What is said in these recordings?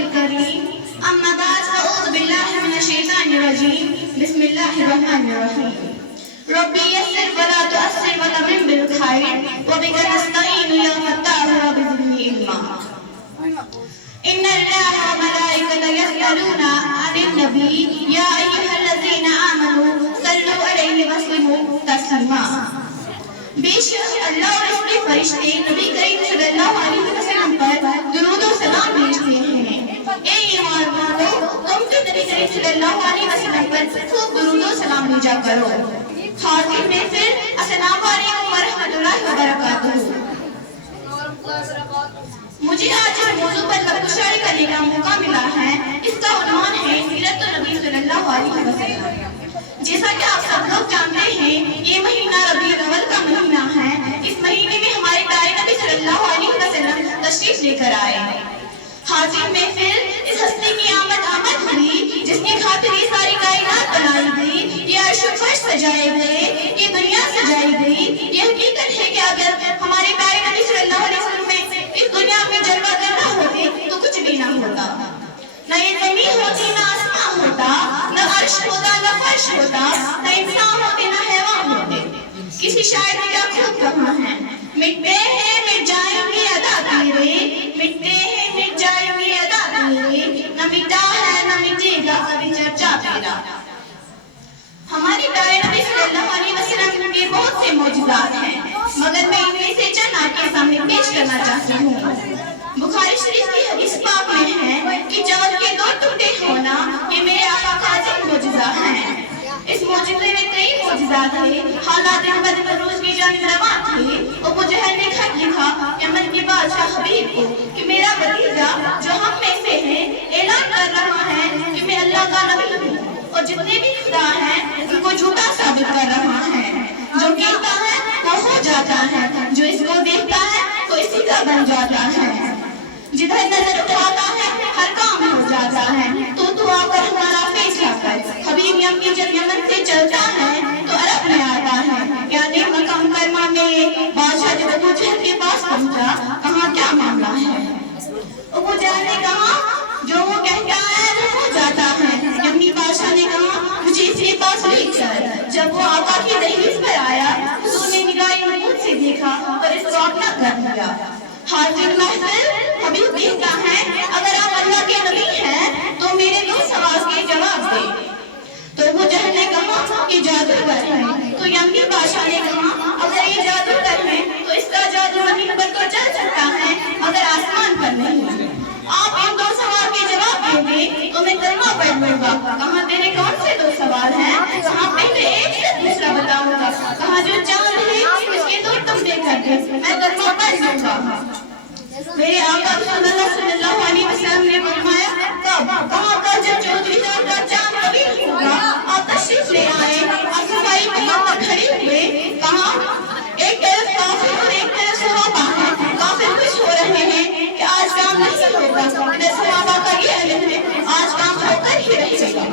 الكريم أما بعد فأعوذ بالله من الشيطان الرجيم بسم الله الرحمن الرحيم ربي يسر ولا تؤثر وتمم بالخير وبك نستعين يا فتاح رب زدني علما إن الله وملائكته يصلون على النبي يا أيها الذين آمنوا صلوا عليه وسلموا تسليما بے شک اللہ اور اس کے فرشتے نبی کریم صلی اللہ علیہ وسلم پر درود و سلام بھیجتے ہیں۔ اے ایمان والو تم بھی نبی کریم صلی اللہ علیہ وسلم پر خوب درود و سلام بھیجا کرو۔ حاضر میں پھر السلام علیکم ورحمۃ اللہ وبرکاتہ۔ مجھے آج اس موضوع پر گفتگو کرنے کا موقع ملا ہے، اس کا عنوان ہے سیرت النبی صلی اللہ علیہ وسلم۔ جیسا کہ آپ سب لوگ جانتے ہیں یہ مہینہ ربیع الاول کا مہینہ ہے۔ اس مہینے میں ہمارے پیارے نبی صلی اللہ علیہ وسلم تشریف لے کر آئے۔ حاضر میں پھر اس ہستی کی آمد ہوئی جس کی خاطر یہ ساری کائنات بنائی گئی، یہ عرش و فرش سجائے گئے، یہ دنیا سجائی گئی۔ یہ حقیقت ہے کہ اگر ہمارے پیارے نبی صلی اللہ علیہ وسلم میں اس دنیا میں جلوہ گر نہ ہوتے تو کچھ بھی نہ ہوتا، نہ یہ زمین ہوتی، نہ آسمان ہوتا، نہ عرش ہوتا، نہ فرش ہوتا، نہ انسان ہوتے، نہ حیوان ہوتے۔ کسی شاعر نے کیا خوب کہا ہے، مٹتے ہیں مٹ جائیں گے ادا تیرے، مٹتے ہیں مٹ جائیں گے ادا تیرے، نہ مٹا ہے نہ مٹے گا کبھی چرچا تیرا۔ ہمارے پیارے نبی صلی اللہ علیہ وسلم کے بہت سے معجزات ہیں، مگر میں ان میں سے چند آپ کے سامنے پیش کرنا چاہتی ہوں۔ بخاری شریف کی حدیث پاک میں ہے کہ چاول کے دو ٹکڑے ہونا یہ میرے آقا کا عظیم معجزہ ہے۔ اس معجزے میں کئی معجزات تھے۔ حالات بدر روز کی جانب روان تھے۔ ابو جہل نے خط لکھا یمن کے بادشاہ حبیب کو کہ میرا بھتیجا جو ہم میں سے ہے اعلان کر رہا ہے کہ میں اللہ کا نبی ہوں، اور جتنے بھی خدا ہیں ان کو جھوٹا ثابت کر رہا ہے۔ جو کہتا ہے وہ ہو جاتا ہے، جو اس کو دیکھتا ہے وہ اسی کا بن جاتا ہے۔ جدھر نظر اٹھاتا ہے ہر کام ہو جاتا ہے۔ تو آ کر ہمارا فیصلہ کر۔ حبیب یمنی جب یمن سے چلتا ہے تو عرب میں آتا ہے، یعنی مکہ مکرمہ میں بادشاہ جب ابو جہل کے پاس پہنچا کہا کیا معاملہ ہے؟ ابو جہل نے کہا جو وہ کہتا ہے وہ ہو جاتا ہے۔ یمنی بادشاہ نے کہا مجھے اس کے پاس لے چل۔ جب وہ آقا کی دہلیز پر آیا حضور نے نگاہ نبوت سے دیکھا اور اس کو اپنا کر دیا۔ حاضر محفل حبیب کہتا ہے اگر آپ اللہ کے نبی ہیں تو میرے دو سوال کے جواب دیں۔ تو ابو جہل نے کہا کہ جادوگر ہے۔ تو یمنی بادشاہ نے کہا اگر یہ جادوگر ہے تو اس کا جادو زمین پر تو چل سکتا ہے مگر آسمان پر نہیں۔ آپ ان دو سوال کے جواب دیں گے تو میں کلمہ پڑھ لوں گا۔ کہاں تیرے کون سے دو سوال ہیں؟ کہاں پہلے ایک سے دوسرا بتاؤں گا۔ کہاں جو چاند ہے اس کے دو تمغے کر دے میں کلمہ پڑھ لوں گا۔ میرے آقا صلی اللہ علیہ وسلم نے فرمایا کب؟ کہاں کا جب چودھری صاحب کا چاند کبھی ہوگا آپ تشریف لے آئے۔ آپ صفائی مقام پر کھڑے ہوئے، کہاں ایک طرف کافر اور ایک طرف صحابہ ہیں۔ کافر خوش ہو رہے ہیں کہ آج کام نہیں ہوگا، ادھر صحابہ کا یہ علم ہے آج کام ہو کر ہی رہے گا۔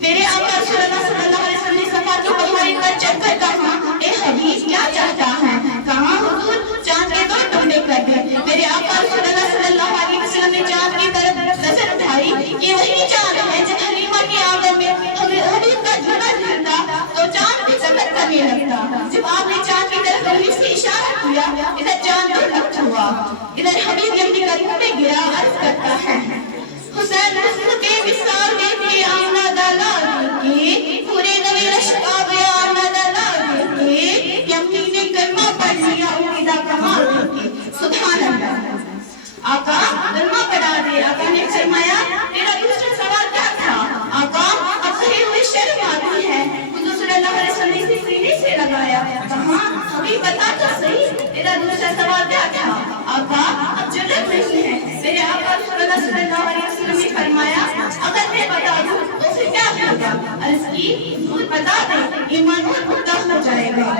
میرے آقا صلی اللہ علیہ وسلم نے صفا کی پہاڑی پر چڑھ کر کہا اے حبیب کیا چاہتا ہے؟ کہا حضور چاند کے دو ٹکڑے کر دے۔ میرے آقا صلی اللہ علیہ وسلم نے چاند کی طرف نظر اٹھائی، یہ وہی چاند ہے جب حلیمہ کے آنگن میں حبیب کا جھولا جھولتا تو چاند بھی سفر کرنے لگتا۔ جب آپ نے چاند کی طرف انگلی سے اشارہ کیا ادھر چاند دو لفٹ ہوا، ادھر حبیب یمنی قدموں پہ گرا عرض کرتا ہے حسین حسن کے وصال میں تھے آمنہ دلال کے، پورے نوی لشکاب آمنہ دلال کے، یمنی نے کلمہ پڑھ لیا امیدہ کمال کے۔ سبحان اللہ۔ آقا کلمہ پڑھا دے۔ آقا نے فرمایا تیرا دوسرا سوال کیا تھا؟ آقا اب کھڑے ہوئے شرم آتی ہے۔ حضور صلی اللہ علیہ وسلم نے سینے سے لگایا، کہا ابھی بتا تو صحیح تیرا دوسرا سوال کیا تھا؟ آقا اب جرت نہیں ہے۔ میرے آقا صلی اللہ علیہ وسلم نے فرمایا اگر میں بتا دوں تو پھر کیا ہوگا؟ عرض کی حضور بتا دیں ایمان اور مردہ ہو جائے گا۔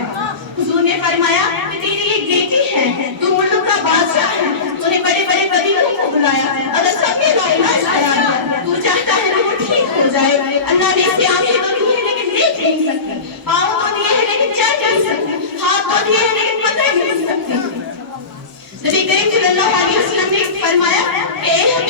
حضور نے فرمایا کہ تیری ایک بیٹی ہے، تو ملک کا بادشاہ ہے، تو نے بڑے بڑے قبیلوں کو بلایا، اگر سب کے لا علاج کرا دیا، تو چاہتا ہے وہ ٹھیک ہو جائے۔ اللہ نے اسے آنکھیں تو دی ہے لیکن دیکھ نہیں سکتی، پاؤں تو دیے ہیں لیکن چل نہیں سکتی، ہاتھ تو دیے ہیں لیکن پکڑ نہیں سکتی۔ نبی کریم صلی اللہ علیہ وسلم نے فرمایا کہ اے